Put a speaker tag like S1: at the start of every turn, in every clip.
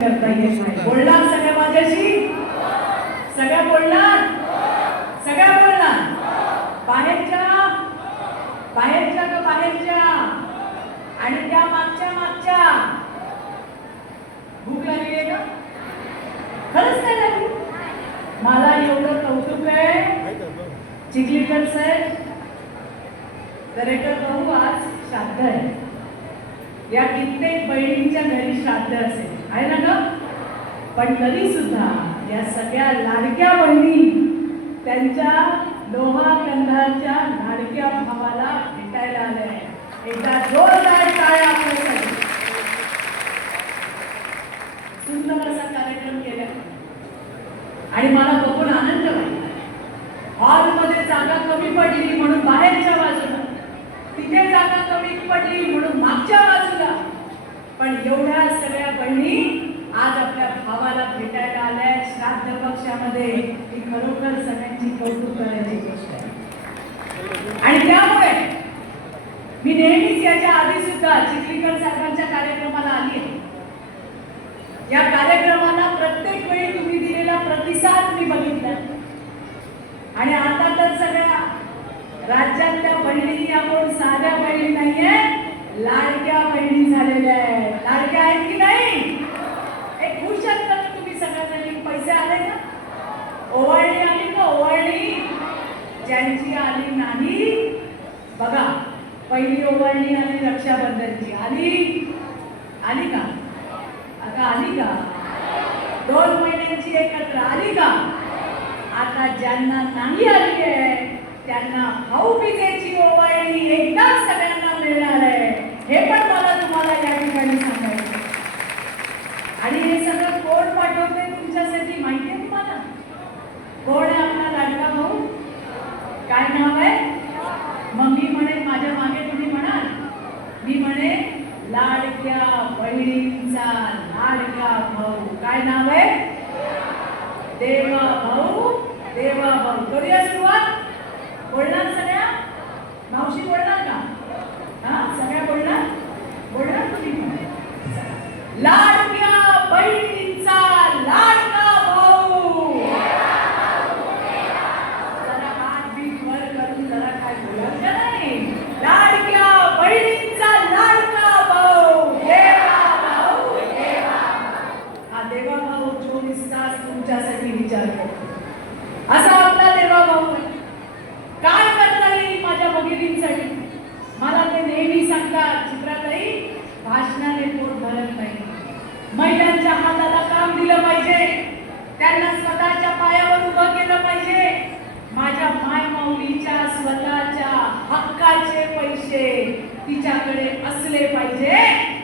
S1: Gracias. पण तरी सुद्धा या सगळ्या लाडक्या बहिणी त्यांच्या लोहा कंधाच्या लाडक्या भावाला भेटायला आल्या आहेत. एकदा जोरदार काय आपल्यासाठी. सुंदर असा कार्यक्रम केला. आणि मला बघून आनंद वाटला. हॉलमध्ये जागा कमी पडली म्हणून बाहेरच्या बाजूला. तिथे जागा कमी पडली म्हणून मागच्या बाजूला. पण एवढ्या सगळ्या बहिणी आज आपल्या भावाला भेटायला आल्या. श्राद्ध पक्षामध्ये ही खरोखर सगळ्यांची कौतुक करायची गोष्ट आहे. आणि त्यामुळे मी नेहमीच याच्या आधी सुद्धा चिखलीकर साहेबांच्या कार्यक्रमाला आली आहे. या कार्यक्रमाला प्रत्येक वेळी तुम्ही दिलेला प्रतिसाद मी बघितला आणि आता तर सगळ्या राज्यातल्या बहिणी आपण साध्या बहिणी नाहीये लाडक्या बहिणी झालेल्या आहेत. लाडक्या आहेत की नाही? एक का तुम्ही सगळ्यांनी पैसे आले का ओवाळणी आली का? ओवाळणी ज्यांची आली नाही बघा पहिली ओवाळणी आली रक्षाबंधनची. आली? आली का? आता आली का? दोन महिन्यांची एकत्र आली का? आता ज्यांना नाही आली आहे त्यांना भाऊबीजेची ओवाळणी एकदा सगळ्यांना मिळणार आहे. हे पण मला तुम्हाला या ठिकाणी सांग. आणि हे सगळं कोण पाठवते तुमच्यासाठी माहिती आहे तुम्हाला? कोण आहे आपला लाडका भाऊ? काय नाव आहे? मग मी म्हणे माझ्या मागे तुम्ही म्हणाल. मी म्हणे लाडक्या बहिणींचा लाडका भाऊ. काय नाव आहे? देवा भाऊ देवा भाऊ. करूया सुरुवात? बोलणार सगळ्या? मावशी बोलणार का? हा सगळ्या बोलणार? बोलणार तुम्ही पण? लाडक्या बहिणींचा लाडका भाऊ जरा हात बीत वर करून जरा काय बोलायचं नाही लाडक्या बहिणींचा लाडका भाऊ देवा भाऊ देवा हा देवा भाऊ चोवीस तास तुमच्यासाठी विचार करतो असा आपला देवा भाऊ आहे काय करता येईल माझ्या भगिनींसाठी मला ते नेहमी सांगतात चित्राताई भाषणाने पोट भरत नाही महिलांच्या हाताला काम दिलं पाहिजे. त्यांना स्वतःच्या पायावर उभं केलं पाहिजे. माझ्या माय माऊलीच्या स्वतःच्या हक्काचे पैसे तिच्याकडे असले पाहिजे.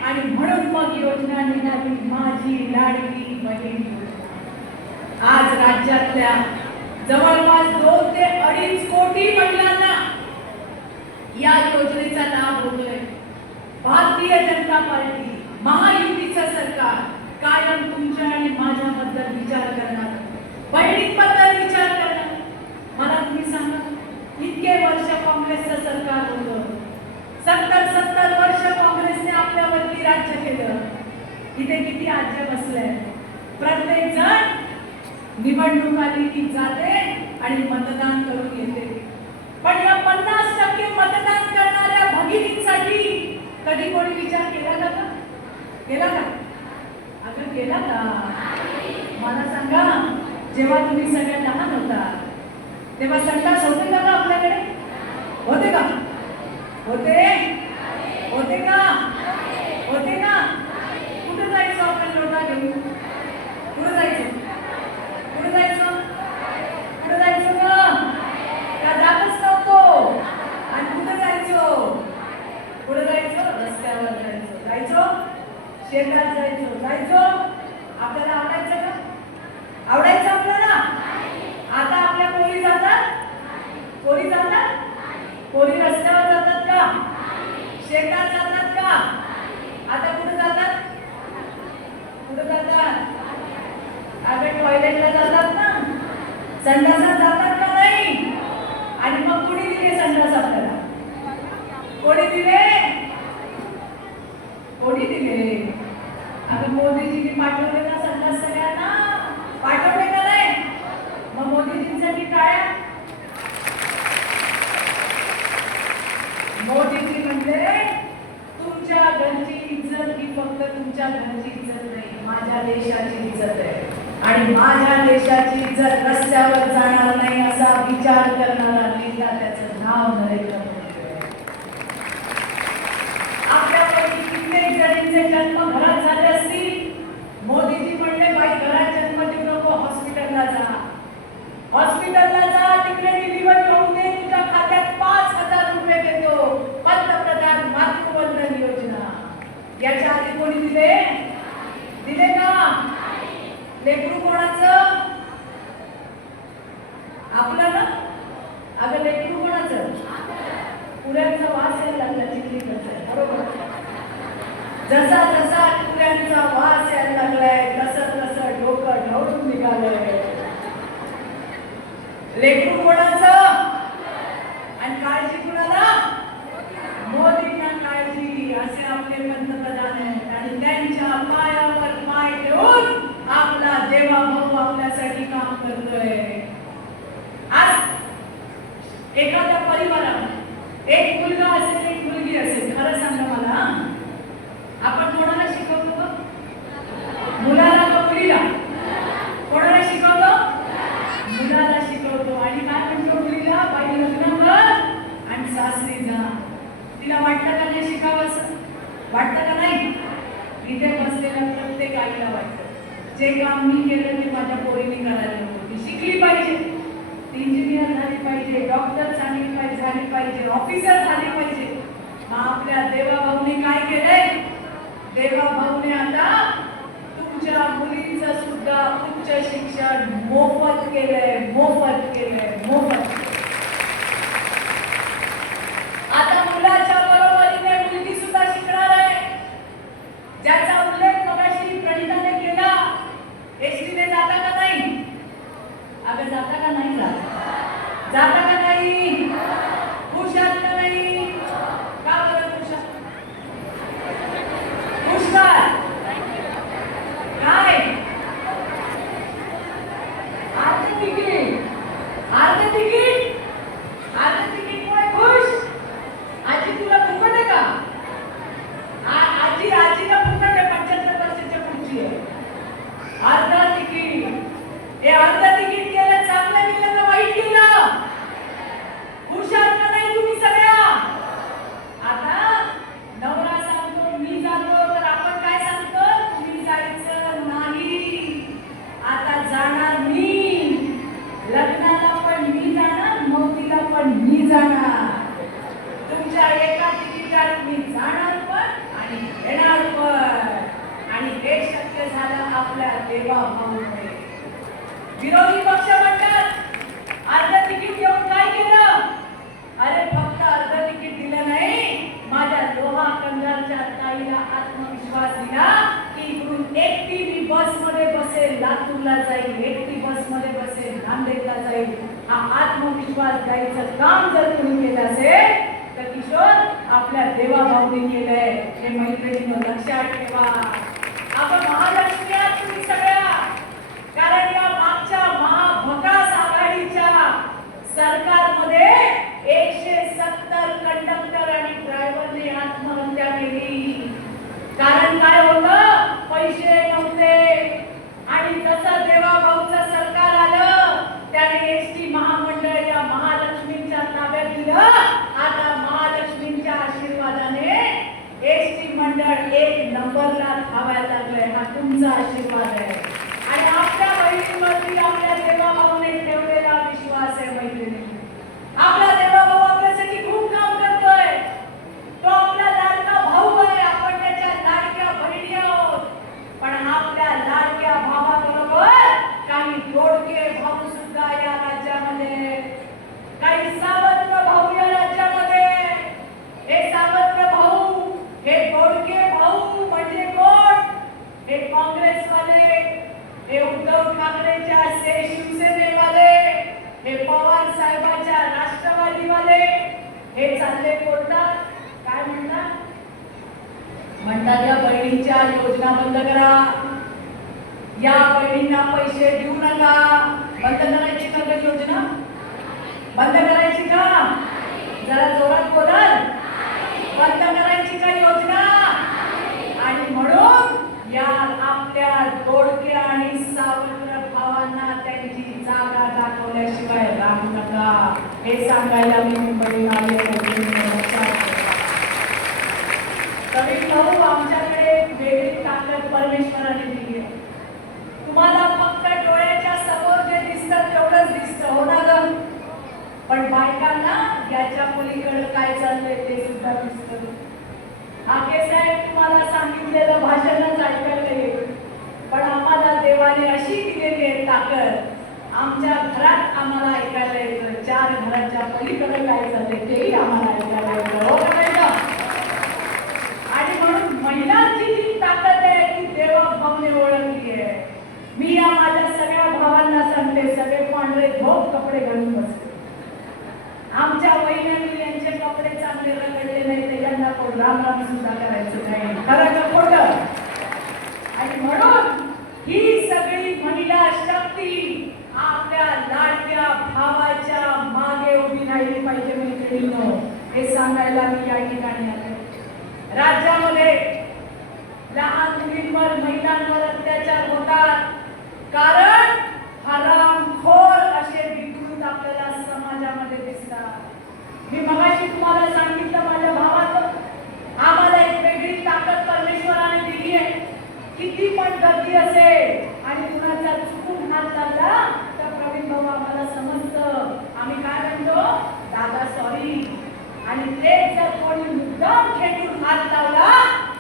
S1: आणि म्हणून मग योजना निघाली माझी लाडकी बहीण. आज राज्यातल्या जवळपास दोन ते अडीच कोटी महिलांना या योजनेचा लाभ होतोय. भारतीय जनता पार्टी महायुतीचं सरकार कायम तुमच्या आणि माझ्याबद्दल विचार करणार बहिणींबद्दल विचार करणार मला तुम्ही सांगा इतके वर्ष काँग्रेसचं सरकार होतं सत्तर सत्तर वर्ष काँग्रेसने आपल्यावरती राज्य केलं इथे किती राज्य बसले प्रत्येक जण निवडणूक आली की जाते आणि मतदान करून येते. पण या पन्नास टक्के मतदान करणाऱ्या भगिनींसाठी कधी कोणी विचार केला का केला का? अगं केला का? मला सांगा जेव्हा तुम्ही सगळ्या लहान होता तेव्हा संडास होते का आपल्याकडे? होते का? होते? होते का? होते का कुठे जायचं आपण लोटा घेऊन कुठे जायचं कुठे जायचं कुठे जायचं ग का जातच नव्हतो आणि कुठे जायचो कुठे जायचो रस्त्यावर जायचो जायचो शेतात जायचो जायचो आपल्याला आवडायचं का? आवडायचं आपल्याला? आता आपल्या पोरी जातात? पोरी जातात? पोरी रस्त्यावर जातात का? शेतात जातात का? आता कुठे जातात? कुठे जातात? अगं टॉयलेटला जातात ना? संडासात जातात का नाही? आणि मग कोणी दिले संडास आपल्याला? कोणी दिले? कोणी दिले? मोदीजी मोदीजींनी पाठवले ना संडास सगळ्यांना. पाठवले का नाही? मग मोदीजींसाठी काय? मोदीजी म्हणजे तुमच्या घरची इज्जत ही फक्त तुमच्या घरची इज्जत नाही माझ्या देशाची इज्जत आहे. आणि माझ्या देशाची इज्जत रस्त्यावर जाणार नाही असा विचार करणारा नेता त्याचं नाव नरेंद्र मोदी आपल्यापैकी कित्येक जणींचे जन्म घरात झाले असतील मोदीजी म्हणले बाई घरात जन्म देऊ नको हॉस्पिटलला जा हॉस्पिटलला जा तिकडे डिलिव्हर होऊ दे तुझ्या खात्यात पाच हजार रुपये देतो. पंतप्रधान मातृवंदन योजना. याच्या आधी कोणी दिले? दिले का? लेकरू कोणाचं? आपलं ना? अगं लेकरू कोणाचं? पुऱ्यांचा वास यायला लागला चिखलीकडचा बरोबर? जसा जसा कुऱ्यांचा वास यायला लागलाय तसं तसं डोकं ढवळून निघालंय. लेकरू कोणाचं? आणि काळजी कुणाला? मोदींना काळजी असे आपले पंतप्रधान आहेत. आणि त्यांच्या पायावर पाय ठेवून आपला देवा भाऊ आपल्यासाठी काम करतोय. आज एखाद्या परिवारात एक मुलगा असेल एक मुलगी असेल. खरं सांगा मला आपण कोणाला शिकवतो ग? मुलाला का मुलीला कोणाला शिकवतो मुलाला शिकवतो आणि काय म्हणतो मुलीला बाई लग्न कर आणि सासरी जा तिला वाटतं का नाही शिकावं असं वाटतं का नाही? इथे बसलेल्या प्रत्येक आईला वाटतं. जे काम मी केलं ते माझ्या पोरीने करायला नको ती शिकली पाहिजे. ती इंजिनियर झाली पाहिजे डॉक्टर झाली पाहिजे झाली पाहिजे ऑफिसर झाली पाहिजे. मग आपल्या देवाभाऊने काय केलंय? देवाभाऊने आता तुमच्या मुलीचं सुद्धा उच्च शिक्षण मोफत केलंय मोफत आता मुलाच्या बरोबरीने मुलगी सुद्धा शिकणार आहे ज्याचा उल्लेख मगाशी प्रणिताने केला एसटीने जाता का नाही अगं जाता का नाही जात जाता का नाही खुश आहात का नाही का बरं खुश आहात? खुश का काय अर्ध तिकीट अर्ध तिकीट अर्ध तिकीटमुळे खुश आजी तुला फुकट आहे का आ- आजी आजीला फुकट आहे पंच्याहत्तर वर्षाच्या पुढची आहे अर्ध तिकीट हे अर्ध तिकीट केलं चांगलं केलं का वाईट केलं हुशार का नाही तुम्ही सगळ्या आता नवरा सांगतो मी जातो तर आपण काय सांगतो तुम्ही जायचं नाही आता जाणार मी लग्नाला पण मी जाणार मौतीला पण मी जाणार तुमच्या एका तिकिटात मी जाणार पण आणि येणार पण आणि हे शक्य झालं आपल्या देवा भाऊमुळे विरोधी पक्ष म्हणतात अर्ध तिकीट घेऊन काय केलं अरे फक्त अर्ध तिकीट दिलं नाही माझ्या लोहा कंधारच्या ताईला आत्मविश्वास दिला की इकडून एकटी मी बसमध्ये बसेल लातूरला जाईल एकटी बसमध्ये बसेल नांदेडला जाईल हा आत्मविश्वास द्यायचं काम जर तुम्ही केलं असेल तर किशोर आपल्या देवा भाऊने केलंय. हे मैत्रिणीनं लक्षात ठेवा. आपण महालक्ष्मी तुम्ही सगळ्या. कारण या मागच्या महाभकास आघाडीच्या सरकार एकशे सत्तर कंडक्टर आणि ड्रायव्हरने आत्महत्या केली कारण काय होतं पैसे नव्हते आणि जसं देवाभाऊचं सरकार आलं त्याने एस टी महामंडळ या महालक्ष्मीच्या ताब्यात दिलं आता महालक्ष्मीच्या आशीर्वादाने एस टी मंडळ एक नंबरला धावायला लागलंय हा तुमचा आशीर्वाद आहे आणि आपल्या बहिणींवरती आपल्या देवाभाऊने ठेवलेला विश्वास आहे मैत्रिणी आपला देवाभाऊ आपल्यासाठी खूप काम करतोय तो आपला लाडका भाऊ आहे आपण त्याच्या लाडक्या बहिणी आहोत पण आपल्या लाडक्या भावाबरोबर काही दोडके भाऊ सुद्धा या राज्यामध्ये काही सावत्र भाऊ या राज्यामध्ये हे सावत्र भाऊ हे दोडके भाऊ म्हणजे कोण हे काँग्रेसवाले हे उद्धव ठाकरेच्या से शिवसेनेवाले हे पवार साहेबांच्या राष्ट्रवादीवाले हे चालले बोलतात काय म्हणतात म्हणतात या बहिणींच्या योजना बंद करा. या बहिणींना पैसे देऊ नका. बंद करायची का योजना? बंद करायची का? जरा जोरात बोलाल. बंद करायची का योजना? आणि म्हणून या आपल्या दोडके आणि सावत्र भावांना त्यांची जागा दाखवल्याशिवाय राहू नका. हे सांगायला मी मुंबईला आले होते. लक्षात ठेवा. तरी भाऊ आमच्याकडे एक वेगळी ताकद परमेश्वराने दिली आहे तुम्हाला फक्त डोळ्याच्या समोर जे दिसतं तेवढंच दिसतं हो ना ग पण बायकांना याच्या पलीकडे काय चाललंय ते सुद्धा दिसतं आके साहेब तुम्हाला सांगितलेलं भाषणच ऐकायला येईल पण आम्हाला देवाने अशी दिलेली आहे ताकद. आमच्या घरात आम्हाला ऐकायला येतं. चार घराच्या पलीकडे काय चाललंय तेही आम्हाला ऐकायला येतं. हो आणि म्हणून महिलांची जी ताकद आहे ती देवाभावने ओळखली आहे. मी या माझ्या सगळ्या भावांना सांगते सगळे पांढरे धोप कपडे घालून बसले आमच्या वहिनी यांचे कपडे चांगले रगडले नाही तर यांना कामी सुद्धा करायचं नाही. खरं का खोटं आणि म्हणून ही सगळी महिला शक्ती आपल्या लाडक्या भावाच्या मागे उभी राहिली पाहिजे मैत्रिणींनो. हे सांगायला मी या ठिकाणी आले. राज्यामध्ये लहान मुलींवर महिलांवर अत्याचार होतात. कारण हरामखोर असे विकृत आपल्याला समाजामध्ये दिसतात मी मगाशी तुम्हाला सांगितलं माझ्या भावाचं आम्हाला एक वेगळी ताकद परमेश्वराने दिली आहे किती पण गर्दी असेल आणि कुणाचा चुकून हात लागला तर प्रवीण भाऊ आम्हाला समजतं आम्ही काय म्हणतो दादा सॉरी आणि ते जर कोणी मुद्दाम खेटून हात लावला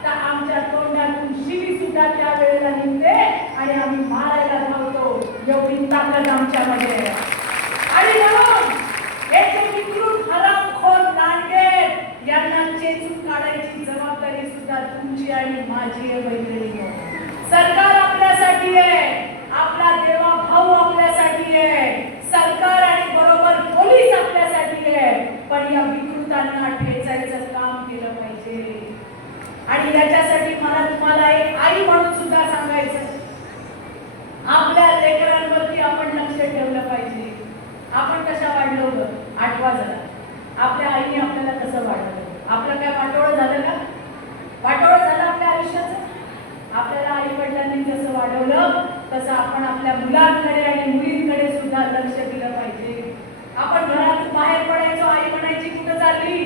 S1: तर आमच्या तोंडातून शिवी सुद्धा त्या वेळेला निघते आणि आम्ही मारायला धावतो एवढी ताकद आमच्यामध्ये आहे. आणि म्हणून हे जे विकृत हरामखोर लांडगे यांना चेचून काढायची जबाबदारी सुद्धा तुमची आणि माझी आहे मैत्रिणी सरकार आपल्यासाठी आहे आपला देवा भाऊ आपल्यासाठी आहे सरकार आणि बरोबर पोलीस आपल्यासाठी आहे पण या विकृतांना ठेचायचं काम केलं पाहिजे आणि याच्यासाठी मला तुम्हाला एक आई म्हणून सुद्धा सांगायचं आहे. आपल्या लेकरांवरती आपण लक्ष ठेवलं पाहिजे आपण कशा वाढलो होतं आठवा जरा आपल्या आईने आपल्याला कसं वाढवलं आपलं काय वाटोळं झालं का वाटोळं झालं आपल्या आयुष्याचं आपल्याला आई वडिलांनी जसं वाढवलं तसं आपण आपल्या मुलांकडे आणि मुलींकडे सुद्धा लक्ष दिलं पाहिजे. आपण घरात बाहेर पडायचो आई म्हणायची कुठं चालली?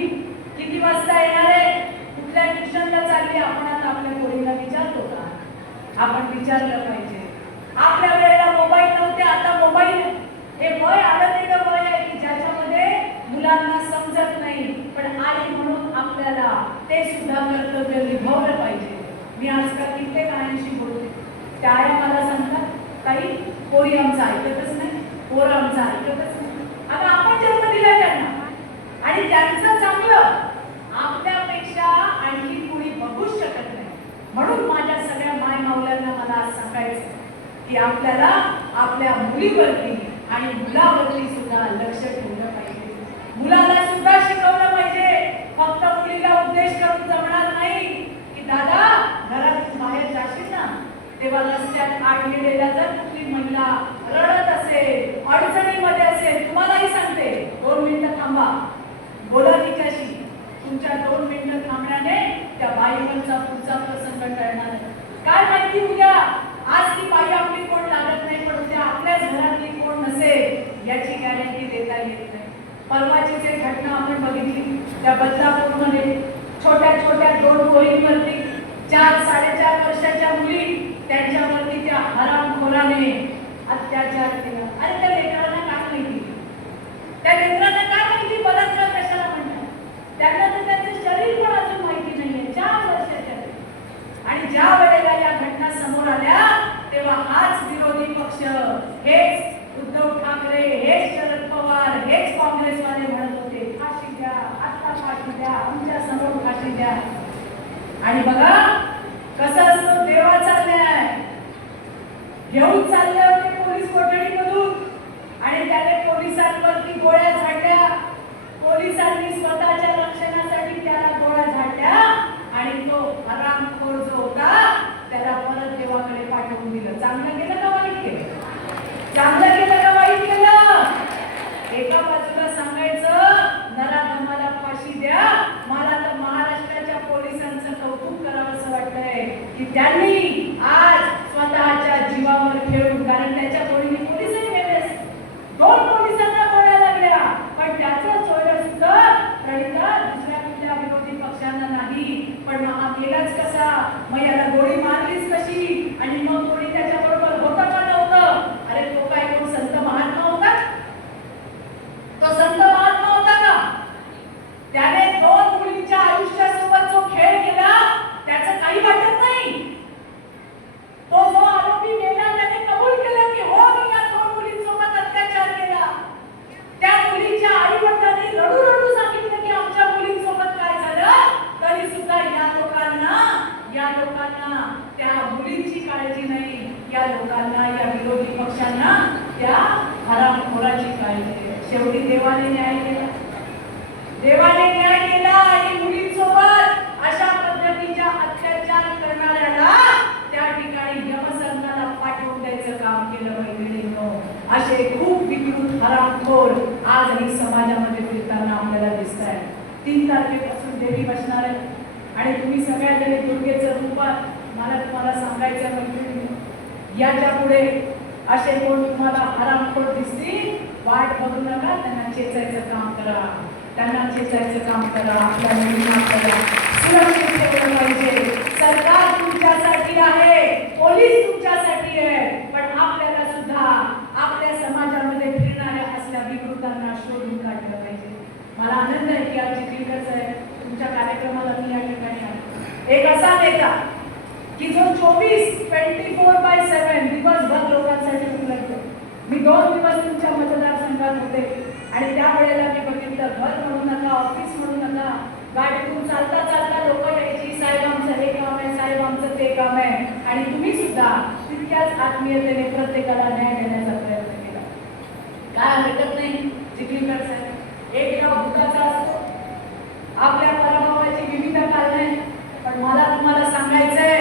S1: किती वाजता येणार आहे? कुठल्या ट्युशनला चालली? आपण आता आपल्या मुलींना विचारतो का? आपण विचारलं पाहिजे. आपल्या वेळेला मोबाईल नव्हते आता मोबाईल हे वय आलं ते वय आहे. की ज्याच्यामध्ये मुलांना समजत नाही. पण आई म्हणून आपल्याला ते सुद्धा कर्तव्य निभावलं पाहिजे. मी आजकाल कित्येक आयांशी बोलते. त्या आया मला सांगतात काही कोणी आमचं ऐकतच नाही पोर आमचं ऐकतच नाही. आता आपण जन्म दिला त्यांना. आणि त्यांचं चांगलं आपल्यापेक्षा आणखी कोणी बघूच शकत नाही. म्हणून माझ्या सगळ्या माय मावल्यांना मला आज सांगायचं की आपल्याला आपल्या मुलीवरती आणि मुलावरती सुद्धा लक्ष ठेवलं पाहिजे. मुलाला सुद्धा शिकवलं पाहिजे. फक्त मुलीला उद्देश करून जमणार नाही की दादा घरातून बाहेर जाशील ना तेव्हा रस्त्यात आड जर कुठली महिला रडत असेल अडचणीमध्ये असेल तुम्हालाही सांगते दोन मिनिटं थांबा. बोला तिच्याशी तुमच्या दोन मिनिटं थांबण्याने त्या बाईवरचा पुढचा प्रसंग टळणार काय माहिती उद्या? आज ती बाई आपली कोण लागत नाही पण उद्या आपल्याच घरातली कोण नसेल याची गॅरंटी देता येत नाही. परवाची जे घटना आपण बघितली त्या बदलापूरमध्ये छोट्या छोट्या दोन गोळींवरती चार साडेचार वर्षाच्या मुली त्यांच्यावरती त्या हरामखोराने अत्याचार केला. अरे त्या लेकरांना काय माहिती? त्या लेकरांना काय माहिती? बलात्कार कशाला म्हणतात? त्यांना तर त्यांचं शरीर पण अजून माहिती नाहीये. चार वर्षाच्या आणि ज्या वेळेला या घटना समोर आल्या तेव्हा हाच विरोधी पक्ष हेच उद्धव ठाकरे हेच शरद पवार हेच काँग्रेसवाले म्हणत होते फाशी द्या आत्ता फाशी द्या आमच्यासमोर फाशी द्या. आणि बघा कसा असतो? देवाचा न्याय घेऊन चालले होते पोलीस कोठडीमधून. आणि त्याने पोलिसांवरती गोळ्या झाडल्या. पोलिसांनी स्वतःच्या रक्षणासाठी त्याला गोळ्या झाडल्या. आणि तो हराम होता त्याला परत देवाकडे पाठवून दिलं. चांगलं केलं का वाईट केलं? चांगलं केलं का वाईट केलं? एका बाजूला सांगायचं नरा मला फाशी द्या मला तर महाराष्ट्राच्या पोलिसांचं कौतुक करावं असं वाटतंय की त्यांनी आज स्वतःच्या जीवावर खेळून कारण त्याच्या गोळीने पोलिसही गेलेस दोन पोलिसांना गोळ्या लागल्या पण त्याचं सोयरं सुद्धा प्रणिता दुसऱ्या कुठल्या विरोधी पक्षांना नाही पण मग हा गेलाच कसा मग याला गोळी मारलीच कशी आणि मग कोणी त्याच्याबरोबर होतं का नव्हतं अरे तो काय कोण संत महात्मा होता तो संत महात्मा होता का त्याने दोन मुलींच्या आयुष्यासोबत जो खेळ केला त्याचं काही वाटत नाही तो जो आरोपी मेला त्याने कबूल केलं की हो मी या दोन मुलींसोबत अत्याचार केला त्या मुलीच्या आई वडिलांनी रडू रडू सांगितलं की आमच्या मुलींसोबत काय झालं तरी सुद्धा या लोकांना या लोकांना त्या मुलींची काळजी नाही या लोकांना या विरोधी पक्षांना त्या हरामखोराची काळजी आहे. शेवटी देवाने न्याय केला देवाने न्याय केला आणि मुलींसोबत अशा पद्धतीच्या अत्याचार करणाऱ्याला त्या ठिकाणी यमसंताला पाठवून द्यायचं काम केलं मैत्रिणींनो असे खूप विकृत हरामखोर आजही समाजामध्ये फिरताना आपल्याला दिसत आहे तीन तारखेपासून देवी बसणार आहे. आणि तुम्ही सगळ्या जणी दुर्गेचं रूपात मला तुम्हाला सांगायचं मैत्रिणी याच्यापुढे असे कोण तुम्हाला हरामखोर दिसतील वाट बघू नका त्यांना चेचायचं काम करा. त्यांना चेचायचं काम करा आपल्या मुलींना करा. सुरक्षित ठेवलं पाहिजे. सरकार तुमच्यासाठी आहे पोलीस तुमच्यासाठी आहे पण आपल्याला सुद्धा आपल्या समाजामध्ये फिरणाऱ्या असल्या विकृतांना शोधून काढलं पाहिजे. मला आनंद आहे की आमची चित्रीकरच आहे तुमच्या कार्यक्रमाला मी या ठिकाणी आहे एक असा नेता की जो चोवीस ट्वेंटी फोर बाय सेवन दिवसभर लोकांसाठी उपलब्ध मी दोन दिवस तुमच्या मतदारसंघात होते आणि त्या वेळेला मी बघितलं घर म्हणू नका ऑफिस म्हणू नका गाडीतून चालता चालता लोक यायची साहेब आमचं हे काम आहे साहेब आमचं ते काम आहे. आणि तुम्ही सुद्धा तितक्याच आत्मीयतेने प्रत्येकाला न्याय देण्याचा प्रयत्न केला. काय हरकत नाही चिखलीकर साहेब. एक गाव भूताचा असतो आपल्या पराभवाची विविध कारणे. पण मला तुम्हाला सांगायचंय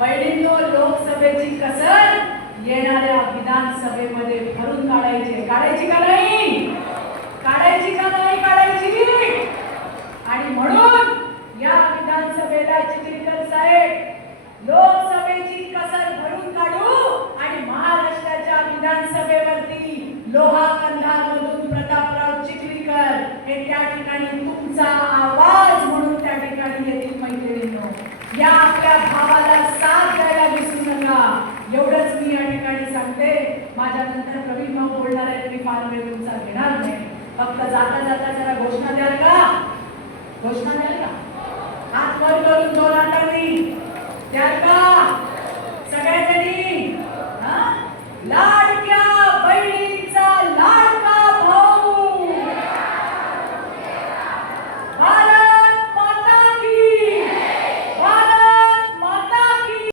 S1: बहिणींनो लोकसभेची कसर येणाऱ्या विधानसभेमध्ये भरून काढायची काढायची का नाही? काढायची का नाही? काढायची. आणि म्हणून या विधानसभेला चिखलीकर साहेब लोकसभेची कसर भरून काढू आणि महाराष्ट्राच्या विधानसभेवरती लोहा कंधारमधून प्रतापराव चिखलीकर हे त्या ठिकाणी तुमचा आवाज म्हणून त्या ठिकाणी येतील मैत्रिणींनो या आपल्या भावाला साथ द्यायला विसरू नका एवढंच मी या ठिकाणी सांगते माझ्या नंतर प्रवीण भाऊ बोलणार आहेत मी फार वेळ तुमचा घेणार नाही फक्त जाता जाता जरा घोषणा द्याल का? घोषणा द्याल का? हात वर करून दोन हातांनी द्याल का?